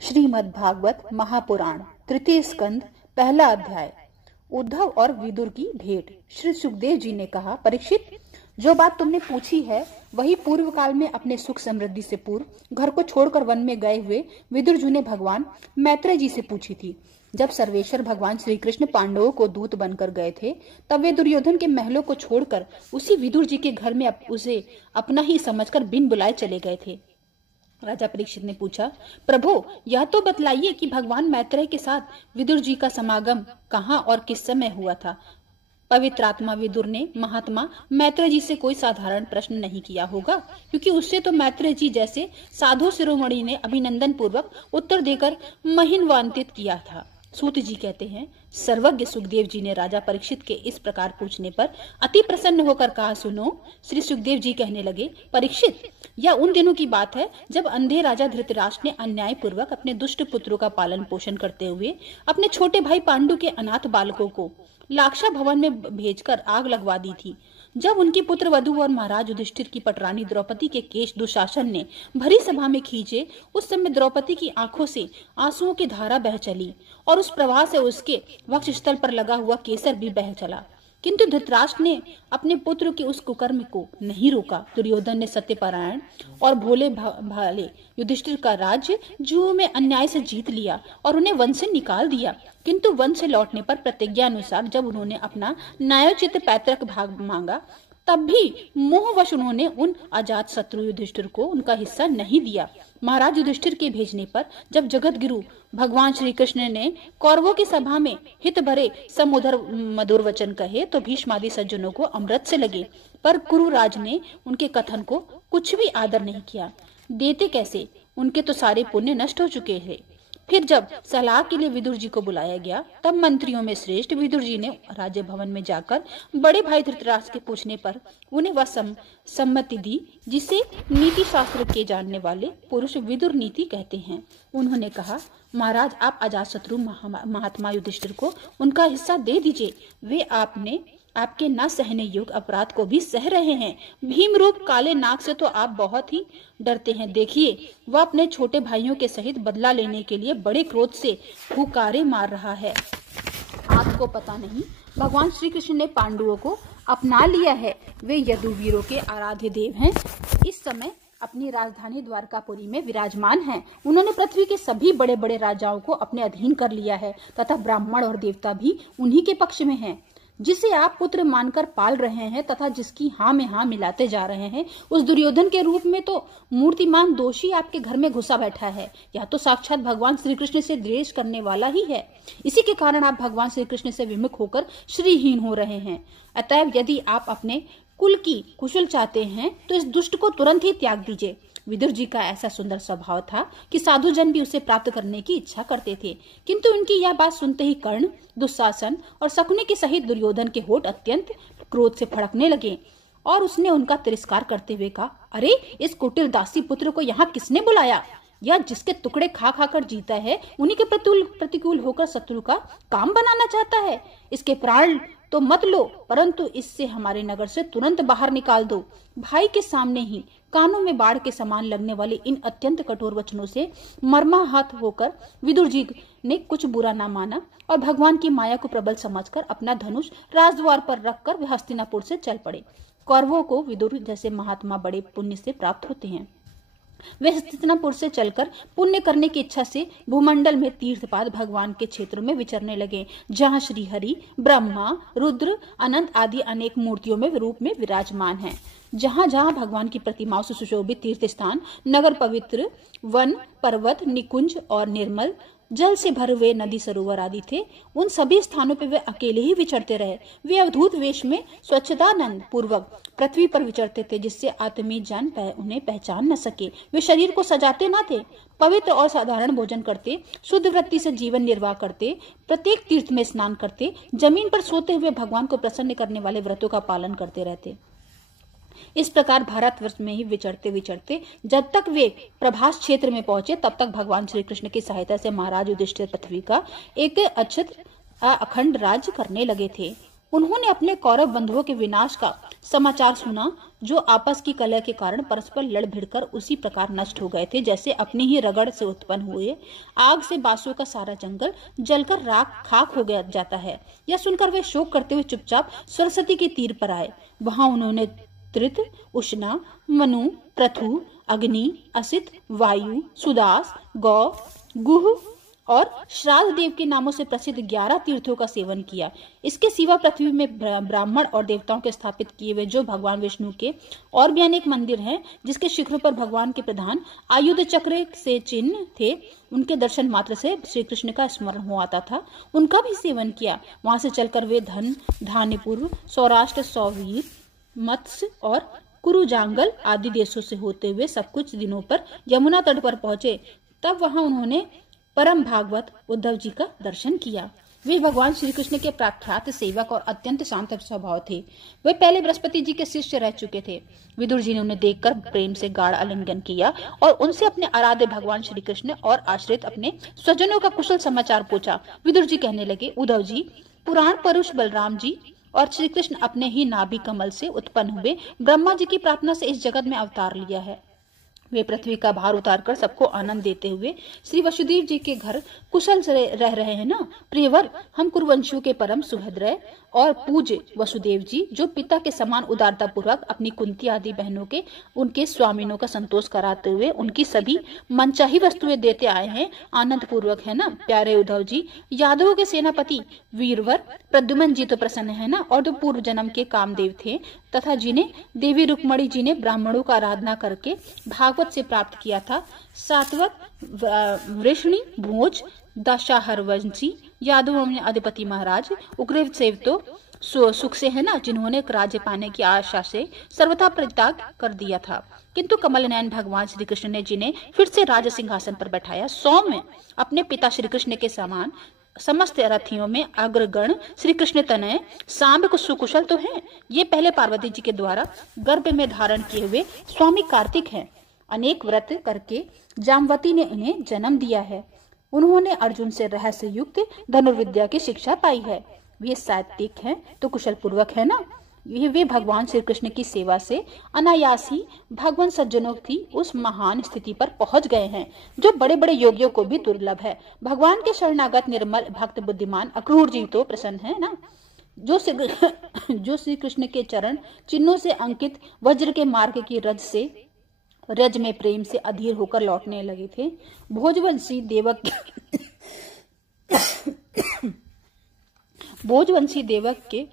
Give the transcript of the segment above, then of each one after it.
श्रीमद् भागवत महापुराण तृतीय स्कंद पहला अध्याय। उद्धव और विदुर की भेंट। श्री सुखदेव जी ने कहा, परीक्षित, जो बात तुमने पूछी है वही पूर्व काल में अपने सुख समृद्धि से पूर्व घर को छोड़कर वन में गए हुए विदुर जी ने भगवान मैत्रेय जी से पूछी थी। जब सर्वेश्वर भगवान श्री कृष्ण पांडवों को दूत बनकर गए थे, तब वे दुर्योधन के महलों को छोड़कर उसी विदुर जी के घर में उसे अपना ही समझकर बिन बुलाए चले गए थे। राजा परीक्षित ने पूछा, प्रभु, यह तो बतलाइए कि भगवान मैत्रेय के साथ विदुर जी का समागम कहाँ और किस समय हुआ था। पवित्र आत्मा विदुर ने महात्मा मैत्रेय जी से कोई साधारण प्रश्न नहीं किया होगा, क्योंकि उससे तो मैत्रेय जी जैसे साधु शिरोमणि ने अभिनंदन पूर्वक उत्तर देकर महिन्वान्वित किया था। सूत जी कहते हैं, सर्वज्ञ सुखदेव जी ने राजा परीक्षित के इस प्रकार पूछने पर अति प्रसन्न होकर कहा, सुनो। श्री सुखदेव जी कहने लगे, परीक्षित, यह उन दिनों की बात है जब अंधे राजा धृतराष्ट्र ने अन्याय पूर्वक अपने दुष्ट पुत्रों का पालन पोषण करते हुए अपने छोटे भाई पांडु के अनाथ बालकों को लाक्षा भवन में भेजकर आग लगवा दी थी। जब उनकी पुत्र वधु और महाराज युधिष्ठिर की पटरानी द्रौपदी के केश दुशासन ने भरी सभा में खींचे, उस समय द्रौपदी की आंखों से आंसुओं की धारा बह चली और उस प्रवाह से उसके वक्षस्थल पर लगा हुआ केसर भी बह चला। किंतु धृतराष्ट्र ने अपने पुत्र के उस कुकर्म को नहीं रोका। दुर्योधन ने सत्यपरायण और भोले भाले युधिष्ठिर का राज्य जुओं में अन्याय से जीत लिया और उन्हें वन से निकाल दिया। किंतु वन से लौटने पर प्रतिज्ञा अनुसार जब उन्होंने अपना न्यायोचित पैतृक भाग मांगा, तब भी मोहवश उन्होंने उन अजात शत्रु युधिष्ठिर को उनका हिस्सा नहीं दिया। महाराज युधिष्ठिर के भेजने पर जब जगत गुरु भगवान श्री कृष्ण ने कौरवों की सभा में हित भरे समुदर मधुर वचन कहे, तो भीष्मादि सज्जनों को अमृत से लगे, पर कुरुराज ने उनके कथन को कुछ भी आदर नहीं किया। देते कैसे, उनके तो सारे पुण्य नष्ट हो चुके थे। फिर जब सलाह के लिए विदुर जी को बुलाया गया, तब मंत्रियों में श्रेष्ठ विदुर जी ने राज्य भवन में जाकर बड़े भाई धृतराष्ट्र के पूछने पर उन्हें वह सम्मति दी जिसे नीति शास्त्र के जानने वाले पुरुष विदुर नीति कहते हैं। उन्होंने कहा, महाराज, आप अजातशत्रु महात्मा युधिष्ठिर को उनका हिस्सा दे दीजिए। वे आपके न सहने योग्य अपराध को भी सह रहे हैं। भीम रूप काले नाग से तो आप बहुत ही डरते हैं। देखिए, वह अपने छोटे भाइयों के सहित बदला लेने के लिए बड़े क्रोध से हुंकारे मार रहा है। आपको पता नहीं, भगवान श्री कृष्ण ने पांडवों को अपना लिया है। वे यदुवीरों के आराध्य देव हैं। इस समय अपनी राजधानी द्वारकापुरी में विराजमान हैं। उन्होंने पृथ्वी के सभी बड़े बड़े राजाओं को अपने अधीन कर लिया है तथा ब्राह्मण और देवता भी उन्हीं के पक्ष में हैं। जिसे आप पुत्र मानकर पाल रहे हैं तथा जिसकी हाँ में हाँ मिलाते जा रहे हैं, उस दुर्योधन के रूप में तो मूर्तिमान दोषी आपके घर में घुसा बैठा है। यह तो साक्षात भगवान श्री कृष्ण से द्वेष करने वाला ही है। इसी के कारण आप भगवान श्री कृष्ण से विमुख होकर श्रीहीन हो रहे हैं। अतएव यदि आप अपने कुल की कुशल चाहते हैं तो इस दुष्ट को तुरंत ही त्याग दीजिए। विदुर जी का ऐसा सुंदर स्वभाव था कि साधु जन भी उसे प्राप्त करने की इच्छा करते थे। किंतु उनकी यह बात सुनते ही कर्ण, दुशासन और शकुनि के सहित दुर्योधन के होठ अत्यंत क्रोध से फड़कने लगे और उसने उनका तिरस्कार करते हुए कहा, अरे, इस कुटिल दासी पुत्र को यहाँ किसने बुलाया? यह जिसके टुकड़े खा खाकर जीता है, उन्हीं के प्रतिकूल होकर शत्रु का काम बनाना चाहता है। इसके प्राण तो मत लो, परंतु इससे हमारे नगर से तुरंत बाहर निकाल दो। भाई के सामने ही कानों में बाढ़ के समान लगने वाले इन अत्यंत कठोर वचनों से मर्माहत होकर विदुर जी ने कुछ बुरा न माना और भगवान की माया को प्रबल समझकर अपना धनुष राजद्वार पर रखकर वे हस्तिनापुर से चल पड़े। कौरवों को विदुर जैसे महात्मा बड़े पुण्य से प्राप्त होते हैं। वे हस्तिनापुर से चलकर पुण्य करने की इच्छा से भूमंडल में तीर्थपाद भगवान के क्षेत्रों में विचरने लगे, जहाँ श्री हरि, ब्रह्मा, रुद्र, अनंत आदि अनेक मूर्तियों में रूप में विराजमान हैं। जहाँ जहाँ भगवान की प्रतिमाओं से सुशोभित तीर्थ स्थान, नगर, पवित्र वन, पर्वत, निकुंज और निर्मल जल से भरे हुए नदी सरोवर आदि थे, उन सभी स्थानों पर वे अकेले ही विचरते रहे। वे अवधूत वेश में स्वच्छतानंद पूर्वक पृथ्वी पर विचरते थे, जिससे आत्मीय जन उन्हें पहचान न सके। वे शरीर को सजाते न थे, पवित्र और साधारण भोजन करते, शुद्ध वृत्ति से जीवन निर्वाह करते, प्रत्येक तीर्थ में स्नान करते, जमीन पर सोते हुए भगवान को प्रसन्न करने वाले व्रतों का पालन करते रहते। इस प्रकार भारतवर्ष में ही विचरते विचरते जब तक वे प्रभास क्षेत्र में पहुंचे, तब तक भगवान श्री कृष्ण की सहायता से महाराज युधिष्ठिर पृथ्वी का एक अक्षत अखंड राज्य करने लगे थे। उन्होंने अपने कौरव बंधुओं के विनाश का समाचार सुना, जो आपस की कलह के कारण परस्पर लड़ भिड़कर उसी प्रकार नष्ट हो गए थे जैसे अपनी ही रगड़ से उत्पन्न हुए आग से बांसों का सारा जंगल जलकर राख खाक हो गया जाता है। यह सुनकर वे शोक करते हुए चुपचाप सरस्वती के तीर पर आए। वहां उन्होंने त्रित, उष्णा, मनु, पृथु, अग्नि, असित, वायु, सुदास, गौ, गुह और श्राद्ध देव के नामों से प्रसिद्ध 11 तीर्थों का सेवन किया। इसके सिवा पृथ्वी में ब्राह्मण और देवताओं के स्थापित किए हुए जो भगवान विष्णु के और भी अनेक मंदिर हैं, जिसके शिखरों पर भगवान के प्रधान आयुध चक्र से चिन्ह थे, उनके दर्शन मात्र से श्री कृष्ण का स्मरण हो आता था, उनका भी सेवन किया। वहां से चलकर वे धान्यपूर्व, सौराष्ट्र, सौवीर, मत्स्य और कुरुजांगल आदि देशों से होते हुए सब कुछ दिनों पर यमुना तट पर पहुंचे। तब वहां उन्होंने परम भागवत उद्धव जी का दर्शन किया। वे भगवान श्री कृष्ण के प्रख्यात सेवक और अत्यंत शांत स्वभाव थे। वे पहले बृहस्पति जी के शिष्य रह चुके थे। विदुर जी ने उन्हें देखकर प्रेम से गाढ़ आलिंगन किया और उनसे अपने आराध्य भगवान श्री कृष्ण और आश्रित अपने स्वजनों का कुशल समाचार पूछा। विदुर जी कहने लगे, उद्धव जी, पुराण पुरुष बलराम जी और श्री कृष्ण अपने ही नाभि कमल से उत्पन्न हुए ब्रह्मा जी की प्रार्थना से इस जगत में अवतार लिया है। वे पृथ्वी का भार उतारकर सबको आनंद देते हुए श्री वसुदेव जी के घर कुशल से रह रहे हैं ना। प्रियवर, हम कुरुवंशियों के परम सुहृदय और पूज्य वसुदेव जी, जो पिता के समान उदारता पूर्वक अपनी कुंती आदि बहनों के उनके स्वामिनों का संतोष कराते हुए उनकी सभी मनचाही वस्तुएं देते आए हैं, आनंद पूर्वक है ना। प्यारे उद्धव जी, यादवों के सेनापति वीरवर प्रद्युम्न जी तो प्रसन्न है ना, और जो पूर्व जन्म के कामदेव थे तथा जिन्हें देवी रुक्मणी जी ने ब्राह्मणों का आराधना करके भागवत से प्राप्त किया था। सात्वत, वृष्णि, भोज, दशाहरवंशी यादवों में अधिपति महाराज उग्रव सेव तो सुख से है ना, जिन्होंने राज्य पाने की आशा से सर्वथा परित्याग कर दिया था। किंतु कमल नयन भगवान श्री कृष्ण ने जिन्हें फिर से राज सिंहासन पर बैठाया, सौम्य अपने पिता श्री कृष्ण के समान समस्त रथियों में अग्रगण श्री कृष्ण तनय सांब को सुकुशल तो हैं। ये पहले पार्वती जी के द्वारा गर्भ में धारण किए हुए स्वामी कार्तिक हैं। अनेक व्रत करके जामवती ने इन्हें जन्म दिया है। उन्होंने अर्जुन से रहस्य युक्त धनुर्विद्या की शिक्षा पाई है। वे सात्विक हैं तो कुशल पूर्वक है ना। वे भगवान श्री कृष्ण की सेवा से अनायास ही भगवान सज्जनों की उस महान स्थिति पर पहुंच गए हैं जो बड़े बड़े योगियों को भी दुर्लभ है। भगवान के शरणागत निर्मल भक्त बुद्धिमान अक्रूर जी तो प्रसन्न है ना, जो श्री कृष्ण के चरण चिन्हों से अंकित वज्र के मार्ग की रज में प्रेम से अधीर होकर लौटने लगे थे। भोजवंशी देवक के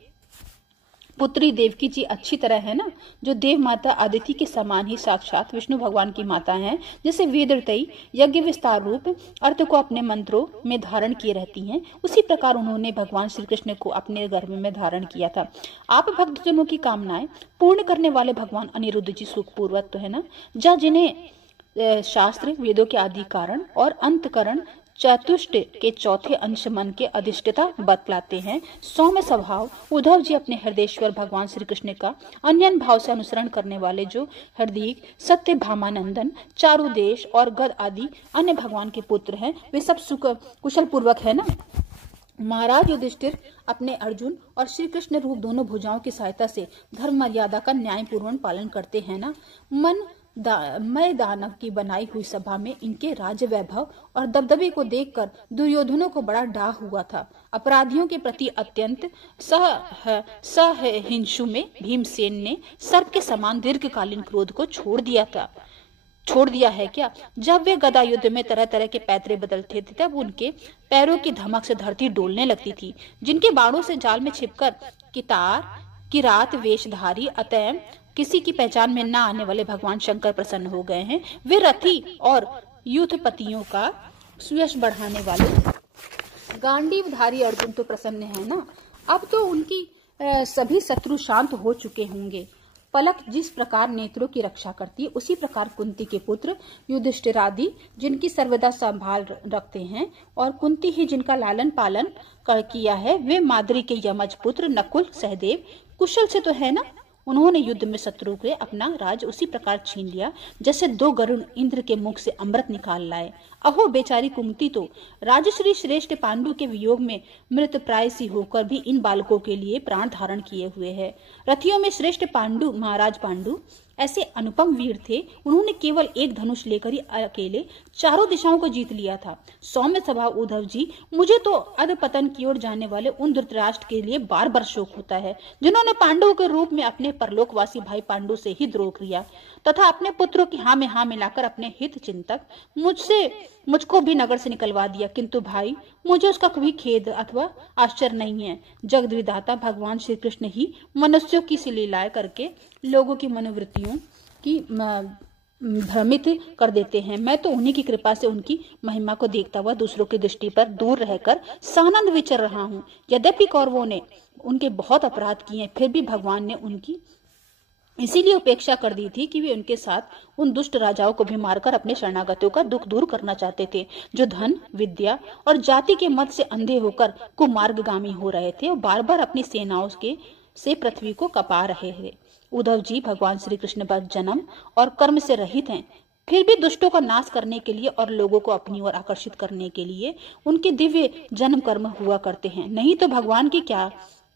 पुत्री देवकी जी अच्छी तरह है ना, जो देव माता अदिति के समान ही साक्षात विष्णु भगवान की माता हैं, जैसे वेदरतई यज्ञ विस्तार रूप अर्थ को अपने मंत्रों में धारण किए रहती हैं, उसी प्रकार उन्होंने भगवान श्री कृष्ण को अपने गर्भ में धारण किया था। आप भक्तजनों की कामनाएं पूर्ण करने वाले भगवान अनिरुद्ध जी सुखपूर्वक तो है ना, जिन्हें शास्त्र वेदों के आदि कारण और अंतकरण चतुष्ट के चौथे अंश मन के अधिष्ठता बतलाते हैं। सौम्य स्वभाव उद्धव जी अपने हृदयेश्वर भगवान श्री कृष्ण का अन्यन भाव से अनुसरण करने वाले, जो हृदय सत्य भामानंदन चारुदेश और गद आदि अन्य भगवान के पुत्र हैं, वे सब सुख कुशल पूर्वक है ना। महाराज युधिष्ठिर अपने अर्जुन और श्री कृष्ण रूप दोनों भुजाओं की सहायता से धर्म मर्यादा का न्यायपूर्वक पालन करते हैं ना। मैं दानव की बनाई हुई सभा में इनके राज्य वैभव और दबदबे को देखकर दुर्योधनों को बड़ा डाह हुआ था। अपराधियों के प्रति अत्यंत सहिंसु में भीमसेन ने सर्प के समान दीर्घकालीन क्रोध को छोड़ दिया है क्या। जब वे गदा युद्ध में तरह तरह के पैतरे बदलते थे, तब उनके पैरों की धमक से धरती डोलने लगती थी। जिनके बाणों से जाल में छिपकर किरात वेशधारी अतः किसी की पहचान में न आने वाले भगवान शंकर प्रसन्न हो गए हैं। वे रथी और युद्धपतियों का सुयश बढ़ाने वाले गांडीवधारी अर्जुन तो प्रसन्न है ना। अब तो उनकी सभी शत्रु शांत हो चुके होंगे। पलक जिस प्रकार नेत्रों की रक्षा करती है, उसी प्रकार कुंती के पुत्र युधिष्ठिर आदि जिनकी सर्वदा संभाल रखते हैं, और कुंती ही जिनका लालन पालन किया है, वे माद्री के यमज पुत्र नकुल सहदेव कुशल से तो है ना। उन्होंने युद्ध में शत्रु के अपना राज उसी प्रकार छीन लिया जैसे दो गरुड़ इंद्र के मुख से अमृत निकाल लाए। अहो बेचारी कुंती तो राजश्री श्रेष्ठ पांडु के वियोग में मृत प्राय सी होकर भी इन बालकों के लिए प्राण धारण किए हुए है। रथियों में श्रेष्ठ पांडु महाराज पांडु ऐसे अनुपम वीर थे, उन्होंने केवल एक धनुष लेकर ही अकेले चारों दिशाओं को जीत लिया था। सौम्य स्वभाव उद्धव जी, मुझे तो अधपतन की ओर जाने वाले उन धृतराष्ट्र के लिए बार बार शोक होता है जिन्होंने पांडवों के रूप में अपने परलोकवासी भाई पांडु से ही द्रोह किया तथा अपने पुत्रों की हाँ में हाँ मिलाकर अपने हित चिंतक मुझको भी नगर से निकलवा दिया। किंतु भाई, मुझे उसका कभी खेद अथवा आश्चर्य नहीं है। जगत विधाता भगवान श्री कृष्ण ही मनुष्यों की सी लीलाएं करके लोगों की मनोवृत्तियों की भ्रमित कर देते हैं। मैं तो उन्हीं की कृपा से उनकी महिमा को देखता हुआ दूसरों की दृष्टि पर दूर रहकर सानंद विचर रहा हूँ। यद्यपि कौरवों ने उनके बहुत अपराध किए, फिर भी भगवान ने उनकी इसीलिए उपेक्षा कर दी थी कि वे उनके साथ उन दुष्ट राजाओं को भी मारकर अपने शरणागतों का दुख दूर करना चाहते थे, जो धन विद्या और जाति के मत से अंधे होकर कुमार्गगामी हो रहे थे और बार बार अपनी सेनाओं से पृथ्वी को कपा रहे थे। उद्धव जी भगवान श्री कृष्ण पर जन्म और कर्म से रहित हैं, फिर भी दुष्टों का नाश करने के लिए और लोगों को अपनी ओर आकर्षित करने के लिए उनके दिव्य जन्म कर्म हुआ करते हैं। नहीं तो भगवान की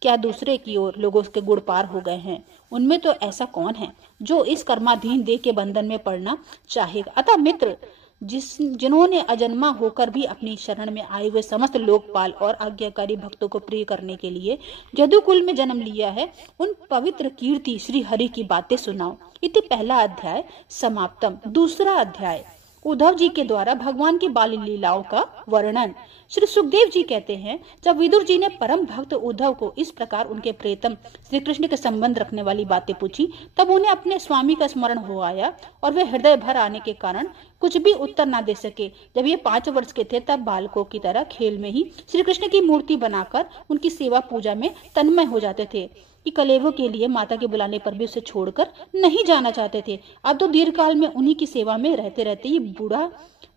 क्या दूसरे की ओर लोगों के गुण पार हो गए हैं। उनमें तो ऐसा कौन है जो इस कर्माधीन देह के बंधन में पड़ना चाहेगा। अतः मित्र, जिन्होंने अजन्मा होकर भी अपनी शरण में आए हुए समस्त लोकपाल और आज्ञाकारी भक्तों को प्रिय करने के लिए जदुकुल में जन्म लिया है, उन पवित्र कीर्ति श्री हरि की बातें सुनाओ। इति पहला अध्याय समाप्तम। दूसरा अध्याय उद्धव जी के द्वारा भगवान की बाल लीलाओं का वर्णन। श्री सुखदेव जी कहते हैं, जब विदुर जी ने परम भक्त उद्धव को इस प्रकार उनके प्रियतम श्री कृष्ण के संबंध रखने वाली बातें पूछी, तब उन्हें अपने स्वामी का स्मरण हो आया और वे हृदय भर आने के कारण कुछ भी उत्तर ना दे सके। जब ये 5 वर्ष के थे, तब बालकों की तरह खेल में ही श्री कृष्ण की मूर्ति बनाकर उनकी सेवा पूजा में तन्मय हो जाते थे कि कलेवों के लिए माता के बुलाने पर भी उसे छोड़कर नहीं जाना चाहते थे। अब तो दीर्घ काल में उन्हीं की सेवा में रहते रहते ये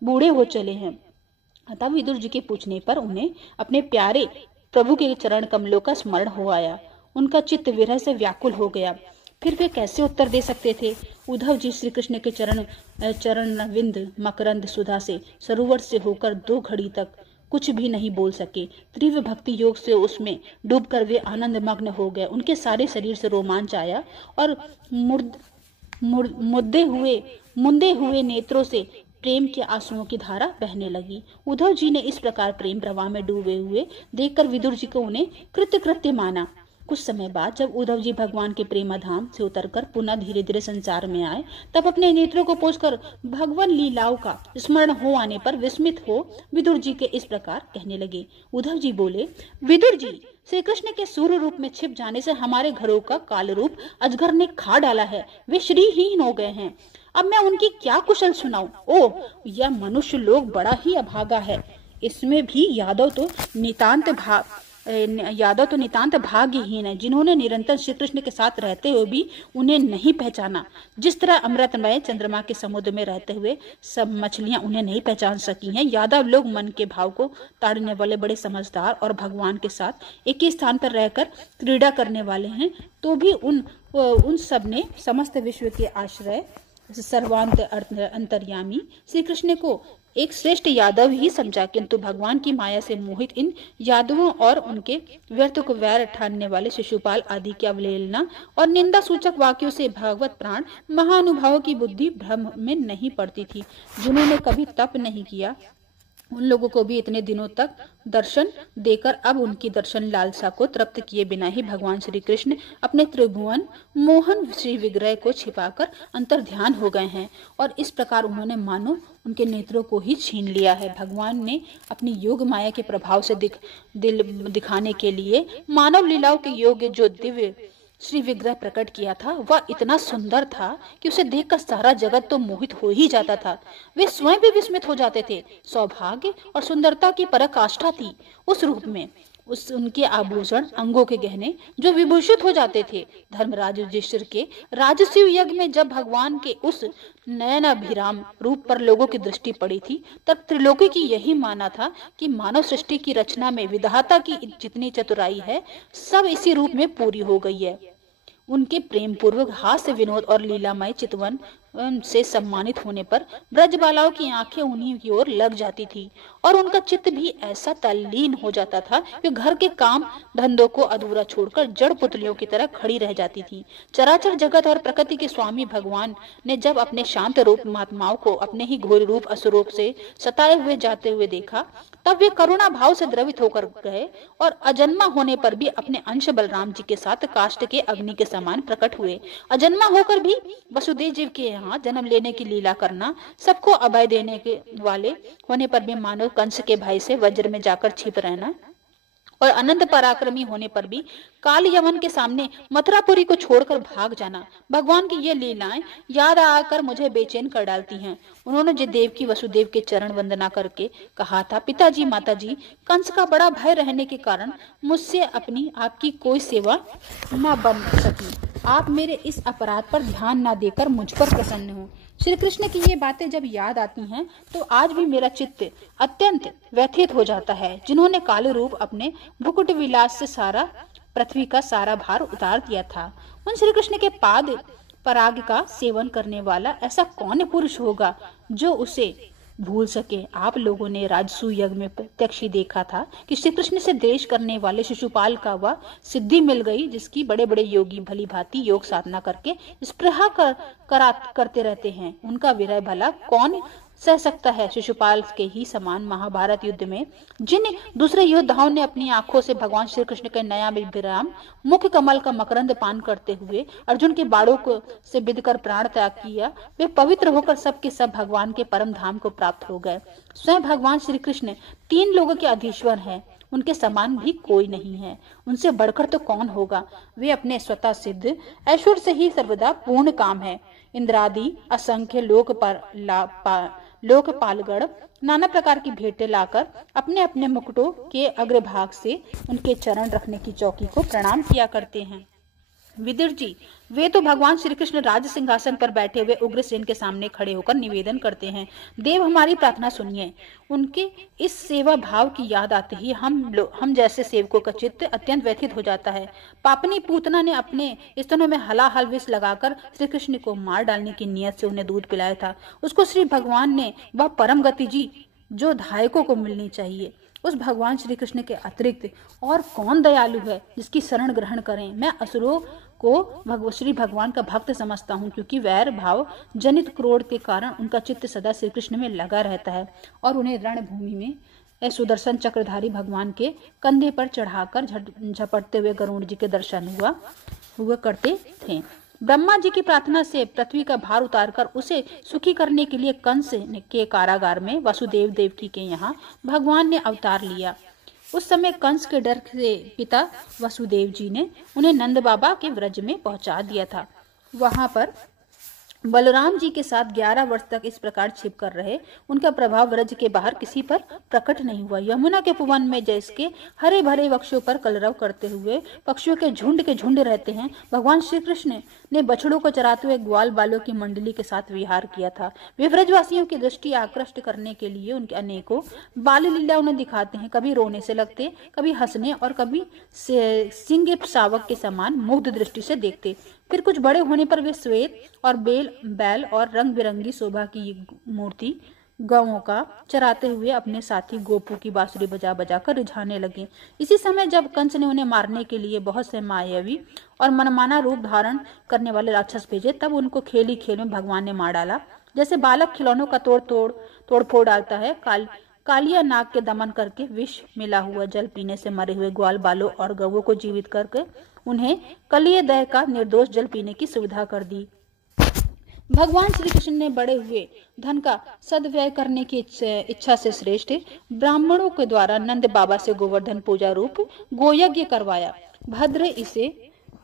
बूढ़े हो चले हैं। अतः विदुर जी के पूछने पर उन्हें अपने प्यारे प्रभु के चरण कमलों का स्मरण हो आया। उनका चित्त विरह से व्याकुल हो गया। फिर वे कैसे उत्तर दे सकते थे। उद्धव जी श्री कृष्ण के चरण मकरंद सुधा से सरोवर से होकर 2 घड़ी तक कुछ भी नहीं बोल सके। तीव्र भक्ति योग से उसमें डूबकर वे आनंद मग्न हो गए। उनके सारे शरीर से रोमांच आया और मुंदे हुए नेत्रों से प्रेम के आंसुओं की धारा बहने लगी। उद्धव जी ने इस प्रकार प्रेम प्रवाह में डूबे हुए देखकर विदुर जी को उन्हें कृत्य माना। कुछ समय बाद जब उद्धव जी भगवान के प्रेमाधाम से उतरकर पुनः धीरे धीरे संसार में आए, तब अपने नेत्रों को पोंछकर भगवान लीलाओं का स्मरण हो आने पर विस्मित हो विदुर जी के इस प्रकार कहने लगे। उद्धव जी बोले, विदुर जी, श्री कृष्ण के सूर्य रूप में छिप जाने से हमारे घरों का काल रूप अजगर ने खा डाला है। वे श्रीहीन हो गए हैं। अब मैं उनकी क्या कुशल सुनाऊं। ओह, यह मनुष्य लोग बड़ा ही अभागा है। इसमें भी यादव तो नितांत भाग्यहीन है, जिन्होंने निरंतर श्री कृष्ण के साथ रहते हुए भी उन्हें नहीं पहचाना। जिस तरह अमृतमय चंद्रमा के समुद्र में रहते हुए सब मछलियां उन्हें नहीं पहचान सकी हैं, यादव लोग मन के भाव को ताड़ने वाले बड़े समझदार और भगवान के साथ एक ही स्थान पर रहकर क्रीड़ा करने वाले हैं, तो भी उन सब ने समस्त विश्व के आश्रय सर्वांत अंतर्यामी श्री कृष्ण को एक श्रेष्ठ यादव ही समझा। किंतु भगवान की माया से मोहित इन यादवों और उनके व्यर्थ को वैर ठानने वाले शिशुपाल आदि की अवहेलना और निंदा सूचक वाक्यों से भागवत प्राण महानुभावों की बुद्धि भ्रम में नहीं पड़ती थी। जिन्होंने कभी तप नहीं किया, उन लोगों को भी इतने दिनों तक दर्शन देकर अब उनकी दर्शन लालसा को तृप्त किए बिना ही भगवान श्री कृष्ण अपने त्रिभुवन मोहन श्री विग्रह को छिपाकर अंतर ध्यान हो गए हैं और इस प्रकार उन्होंने मानो उनके नेत्रों को ही छीन लिया है। भगवान ने अपनी योग माया के प्रभाव से दिखाने के लिए मानव लीलाओं के योग्य जो दिव्य श्री विग्रह प्रकट किया था, वह इतना सुंदर था कि उसे देखकर सारा जगत तो मोहित हो ही जाता था। वे स्वयं भी विस्मित हो जाते थे। सौभाग्य और सुंदरता की पराकाष्ठा थी उस रूप में। उनके आभूषण, अंगों के गहने जो विभूषित हो जाते थे। धर्मराज युधिष्ठिर के राजसूय यज्ञ में जब भगवान के उस नयनाभिराम रूप पर लोगों की दृष्टि पड़ी थी, तब त्रिलोकी की यही माना था कि मानव सृष्टि की रचना में विधाता की जितनी चतुराई है, सब इसी रूप में पूरी हो गई है। उनके प्रेम पूर्वक हास्य विनोद और लीलामय चितवन से सम्मानित होने पर ब्रजबालाओं की आंखें उन्हीं की ओर लग जाती थी और उनका चित्त भी ऐसा तल्लीन हो जाता था कि घर के काम धंधों को अधूरा छोड़कर जड़ पुतलियों की तरह खड़ी रह जाती थी। चराचर जगत और प्रकृति के स्वामी भगवान ने जब अपने शांत रूप महात्माओं को अपने ही घोर रूप असुरूप से सताए हुए जाते हुए देखा, तब वे करुणा भाव से द्रवित होकर गए और अजन्मा होने पर भी अपने अंश बलराम जी के साथ काष्ठ के अग्नि के समान प्रकट हुए। अजन्मा होकर भी वसुदेव जी के यहाँ जन्म लेने की लीला करना, सबको अभय देने के वाले होने पर भी मानो कंस के भय से वज्र में जाकर छिप रहना और अनंत पराक्रमी होने पर भी काल यमन के सामने मथुरापुरी को छोड़कर भाग जाना, भगवान की ये लीलाएं याद आकर मुझे बेचैन कर डालती हैं। उन्होंने जो देवकी वसुदेव के चरण वंदना करके कहा था, पिताजी माताजी, कंस का बड़ा भय रहने के कारण मुझसे अपनी आपकी कोई सेवा न बन सकी। आप मेरे इस अपराध पर ध्यान न देकर मुझ पर प्रसन्न हो। श्री कृष्ण की ये बातें जब याद आती हैं तो आज भी मेरा चित्त अत्यंत व्यथित हो जाता है, जिन्होंने काले रूप अपने भुकुट विलास से सारा पृथ्वी का सारा भार उतार दिया था। उन श्री कृष्ण के पाद पराग का सेवन करने वाला ऐसा कौन पुरुष होगा जो उसे भूल सके। आप लोगों ने राजसू यज्ञ में प्रत्यक्ष ही देखा था कि श्री कृष्ण से द्वेष करने वाले शिशुपाल का वह सिद्धि मिल गई, जिसकी बड़े बड़े योगी भली भांति योग साधना करके स्पृहा करते रहते हैं। उनका विरह भला कौन सह सकता है। शिशुपाल के ही समान महाभारत युद्ध में जिन दूसरे योद्धाओं ने अपनी आंखों से भगवान श्री कृष्ण के नया विराम मुख कमल का मकरंद पान करते हुए अर्जुन के बाड़ों को से बिदकर प्राण त्याग किया, वे पवित्र होकर सब के सब भगवान के परम धाम को प्राप्त हो गए। स्वयं भगवान श्री कृष्ण 3 लोगों के अधीश्वर हैं, उनके समान भी कोई नहीं है, उनसे बढ़कर तो कौन होगा। वे अपने स्वतः सिद्ध ऐश्वर्य से ही सर्वदा पूर्ण काम है। इंद्रादि असंख्य लोकपालगण नाना प्रकार की भेंटें लाकर अपने अपने मुकुटों के अग्रभाग से उनके चरण रखने की चौकी को प्रणाम किया करते हैं। विदुर जी, वे तो भगवान श्री कृष्ण राज सिंहासन पर बैठे हुए उग्रसेन के सामने खड़े होकर निवेदन करते हैं, देव हमारी प्रार्थना सुनिए। उनके इस सेवा भाव की याद आते ही हम जैसे सेवकों का चित्त अत्यंत व्यथित हो जाता है। पापनी पूतना ने अपने स्तनों में हलाहल विष लगाकर श्री कृष्ण को मार डालने की नियत से उन्हें दूध पिलाया था। उसको श्री भगवान ने वह परम गति जी जो धायकों को मिलनी चाहिए। उस भगवान श्री कृष्ण के अतिरिक्त और कौन दयालु है जिसकी शरण ग्रहण करें। मैं असुरों को श्री भगवान का भक्त समझता हूँ, क्योंकि वैर भाव जनित क्रोध के कारण उनका चित्त सदा श्री कृष्ण में लगा रहता है और उन्हें रणभूमि में सुदर्शन चक्रधारी भगवान के कंधे पर चढ़ाकर झपटते हुए गरुड़ जी के दर्शन हुआ करते थे। ब्रह्मा जी की प्रार्थना से पृथ्वी का भार उतारकर उसे सुखी करने के लिए कंस के कारागार में वसुदेव देवकी के यहाँ भगवान ने अवतार लिया। उस समय कंस के डर से पिता वसुदेव जी ने उन्हें नंद बाबा के व्रज में पहुंचा दिया था। वहां पर बलराम जी के साथ 11 वर्ष तक इस प्रकार छिप कर रहे। उनका प्रभाव व्रज के बाहर किसी पर प्रकट नहीं हुआ। यमुना के उपवन में जैसे हरे भरे वृक्षों पर कलरव करते हुए पक्षियों के झुंड रहते हैं, भगवान श्री कृष्ण ने बछड़ों को चराते हुए ग्वाल बालों की मंडली के साथ विहार किया था। वे व्रजवासियों की दृष्टि आकृष्ट करने के लिए उनके अनेकों बाल लीला उन्हें दिखाते हैं, कभी रोने से लगते, कभी हंसने और कभी सिंह शावक के समान मुग्ध दृष्टि से देखते। फिर कुछ बड़े होने पर वे श्वेत और बैल और रंग बिरंगी शोभा की मूर्ति गौओं का चराते हुए अपने साथी गोपू की बांसुरी बजा बजा कर रिझाने लगे। इसी समय जब कंस ने उन्हें मारने के लिए बहुत से मायावी और मनमाना रूप धारण करने वाले राक्षस भेजे, तब उनको खेल ही खेल में भगवान ने मार डाला। जैसे बालक खिलौनों का तोड़ फोड़ डालता है, कालिया नाग के दमन करके विष मिला हुआ जल पीने से मरे हुए ग्वाल बालों और गौओं को जीवित करके उन्हें कलिय दह का निर्दोष जल पीने की सुविधा कर दी। भगवान श्री कृष्ण ने बड़े हुए धन का सदव्यय करने की इच्छा से श्रेष्ठ ब्राह्मणों के द्वारा नंद बाबा से गोवर्धन पूजा रूप गोयज्ञ करवाया। भद्र इसे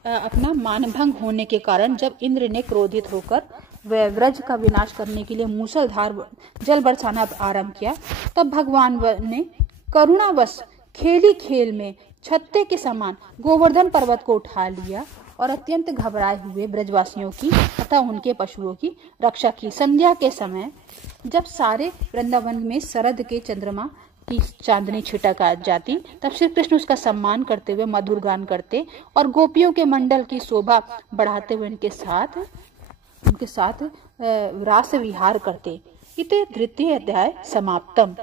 अपना मानभंग होने के कारण जब इंद्र ने क्रोधित होकर वह व्रज का विनाश करने के लिए मूसलधार जल बरसाना आरंभ किया, तब भगवान ने करुणावश खेली खेल में छत्ते के समान गोवर्धन पर्वत को उठा लिया और अत्यंत घबराए हुए ब्रजवासियों की तथा उनके पशुओं की रक्षा की। संध्या के समय जब सारे वृंदावन में शरद के चंद्रमा की चांदनी छिटक आ जाती तब श्री कृष्ण उसका सम्मान करते हुए मधुर गान करते और गोपियों के मंडल की शोभा बढ़ाते हुए उनके साथ रास विहार करते। इति द्वितीय अध्याय समाप्तम।